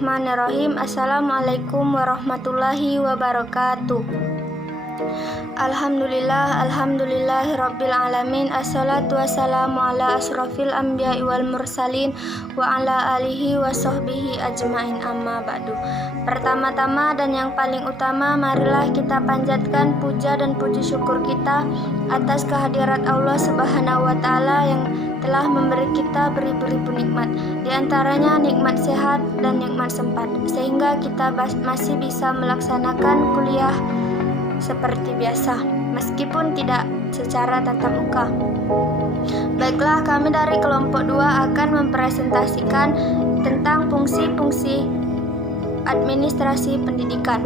Bismillahirrahmanirrahim. Assalamualaikum warahmatullahi wabarakatuh. Alhamdulillahirabbil alamin. Assalatu wassalamu ala asrofil anbiya'i wal mursalin wa ala alihi wa sahbihi ajmain, amma ba'du. Pertama-tama dan yang paling utama, marilah kita panjatkan puja dan puji syukur kita atas kehadirat Allah Subhanahu wa taala yang telah memberi kita beribu-ribu nikmat, di antaranya nikmat sehat dan nikmat sempat, sehingga kita masih bisa melaksanakan kuliah seperti biasa, meskipun tidak secara tatap muka. Baiklah, kami dari kelompok 2 akan mempresentasikan tentang fungsi-fungsi administrasi pendidikan.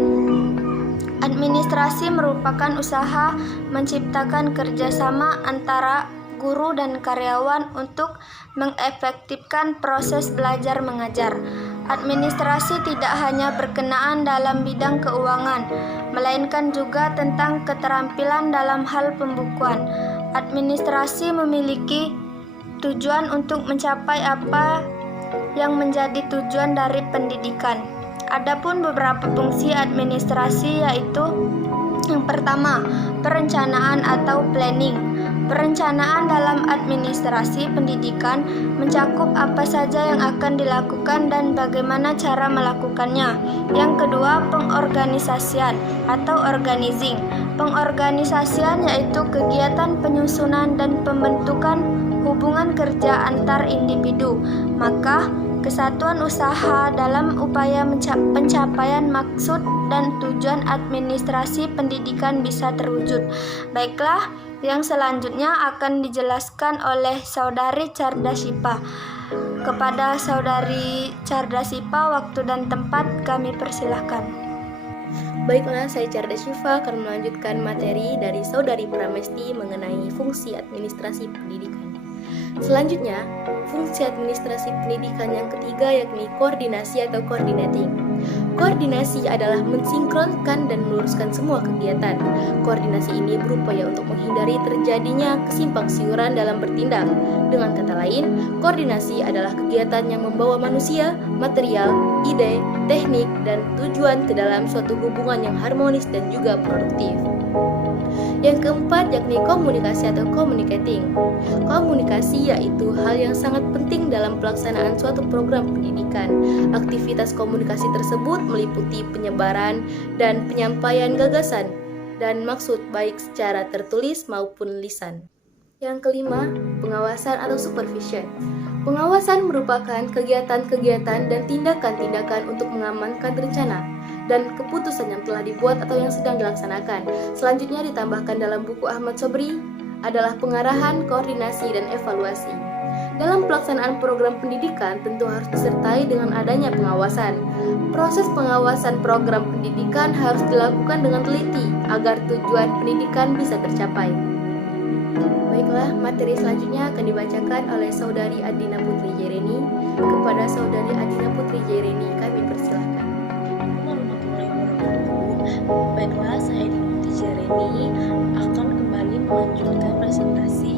Administrasi merupakan usaha menciptakan kerjasama antara guru dan karyawan untuk mengefektifkan proses belajar mengajar. Administrasi tidak hanya berkenaan dalam bidang keuangan, melainkan juga tentang keterampilan dalam hal pembukuan. Administrasi memiliki tujuan untuk mencapai apa yang menjadi tujuan dari pendidikan. Adapun beberapa fungsi administrasi yaitu yang pertama, perencanaan atau planning. Perencanaan dalam administrasi pendidikan mencakup apa saja yang akan dilakukan dan bagaimana cara melakukannya. Yang kedua, pengorganisasian atau organizing. Pengorganisasian yaitu kegiatan penyusunan dan pembentukan hubungan kerja antar individu, maka kesatuan usaha dalam upaya pencapaian maksud dan tujuan administrasi pendidikan bisa terwujud. Baiklah, yang selanjutnya akan dijelaskan oleh Saudari Cardasipa. Kepada Saudari Cardasipa, waktu dan tempat kami persilahkan. Baiklah, saya Cardasipa akan melanjutkan materi dari Saudari Pramesti mengenai fungsi administrasi pendidikan. Selanjutnya, fungsi administrasi pendidikan yang ketiga yakni koordinasi atau coordinating. Koordinasi adalah mensinkronkan dan meluruskan semua kegiatan. Koordinasi ini berupaya untuk menghindari terjadinya kesimpangsiuran dalam bertindak. Dengan kata lain, koordinasi adalah kegiatan yang membawa manusia, material, ide, teknik, dan tujuan ke dalam suatu hubungan yang harmonis dan juga produktif. Yang keempat yakni komunikasi atau communicating. Komunikasi yaitu hal yang sangat penting dalam pelaksanaan suatu program pendidikan. Aktivitas komunikasi tersebut meliputi penyebaran dan penyampaian gagasan dan maksud baik secara tertulis maupun lisan. Yang kelima, pengawasan atau supervision. Pengawasan merupakan kegiatan-kegiatan dan tindakan-tindakan untuk mengamankan rencana dan keputusan yang telah dibuat atau yang sedang dilaksanakan. Selanjutnya ditambahkan dalam buku Ahmad Sobri adalah pengarahan, koordinasi, dan evaluasi. Dalam pelaksanaan program pendidikan tentu harus disertai dengan adanya pengawasan. Proses pengawasan program pendidikan harus dilakukan dengan teliti agar tujuan pendidikan bisa tercapai. Baiklah, materi selanjutnya akan dibacakan oleh Saudari Adina Putri Jereni. Kepada Saudari Adina Putri Jereni, kami persilahkan. Baiklah, saya Adina Putri Jereni akan kembali melanjutkan presentasi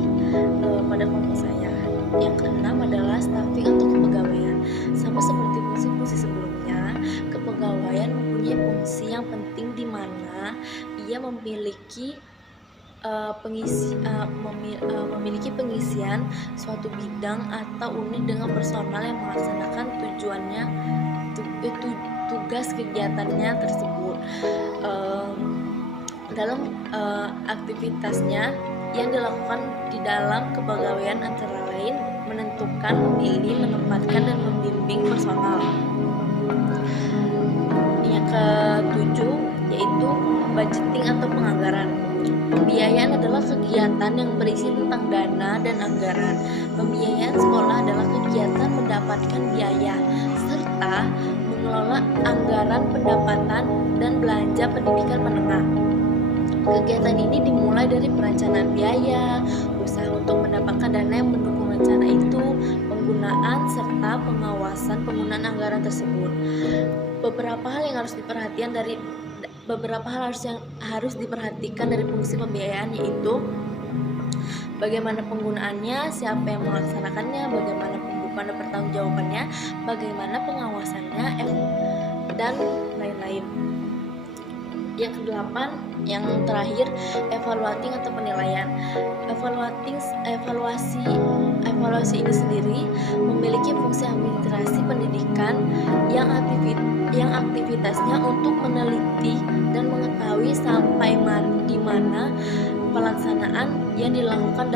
pada kelompok saya. Yang keenam adalah staffing atau kepegawaian. Sama seperti fungsi-fungsi sebelumnya, kepegawaian mempunyai fungsi yang penting di mana ia memiliki memiliki pengisian suatu bidang atau unit dengan personal yang melaksanakan tugas kegiatannya tersebut. Dalam aktivitasnya yang dilakukan di dalam kepegawaian antara lain menentukan, memilih, menempatkan, dan membimbing personal. Yang ketujuh yaitu budgeting atau penganggaran. Pembiayaan adalah kegiatan yang berisi tentang dana dan anggaran. Pembiayaan sekolah adalah kegiatan mendapatkan biaya serta mengelola anggaran pendapatan dan belanja pendidikan menengah. Kegiatan ini dimulai dari perencanaan biaya, usaha untuk mendapatkan dana yang mendukung rencana itu, penggunaan serta pengawasan penggunaan anggaran tersebut. Beberapa hal yang harus diperhatikan dari fungsi pembiayaan yaitu bagaimana penggunaannya, siapa yang melaksanakannya, bagaimana pembukuan bagaimana pertanggungjawabannya, bagaimana pengawasannya, dan lain-lain. Yang kedelapan, yang terakhir, evaluating atau penilaian. Evaluasi ini sendiri memiliki fungsi administrasi pendidikan yang aktivitasnya untuk meneliti dan mengetahui sampai di mana pelaksanaan yang dilakukan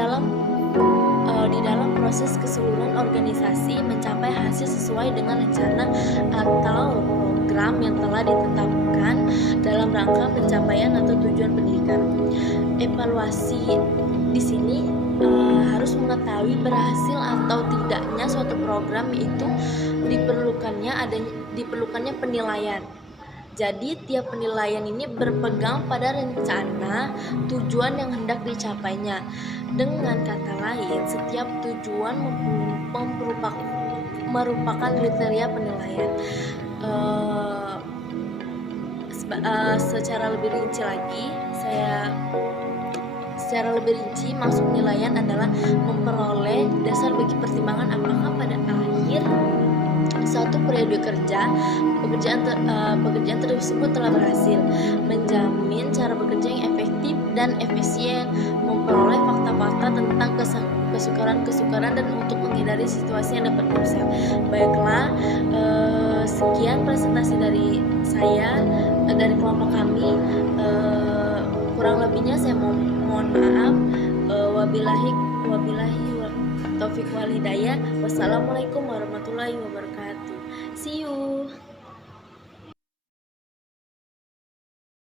di dalam proses keseluruhan organisasi mencapai hasil sesuai dengan rencana atau program yang telah ditetapkan dalam rangka pencapaian atau tujuan pendidikan. Evaluasi di sini harus mengetahui berhasil atau tidaknya suatu program, yaitu diperlukannya penilaian. Jadi tiap penilaian ini berpegang pada rencana tujuan yang hendak dicapainya. Dengan kata lain, setiap tujuan merupakan kriteria penilaian. Secara lebih rinci, maksud penilaian adalah memperoleh dasar bagi pertimbangan apakah pada akhir suatu periode kerja pekerjaan tersebut telah berhasil, menjamin cara bekerja yang efektif dan efisien, memperoleh fakta-fakta tentang kesukaran dan untuk menghindari situasi yang dapat merusak. Baiklah, sekian presentasi dari saya, dari kelompok kami. Kurang lebihnya saya mohon maaf. Wabillahi taufiq wal hidayah. Wassalamualaikum warahmatullahi wabarakatuh. See you.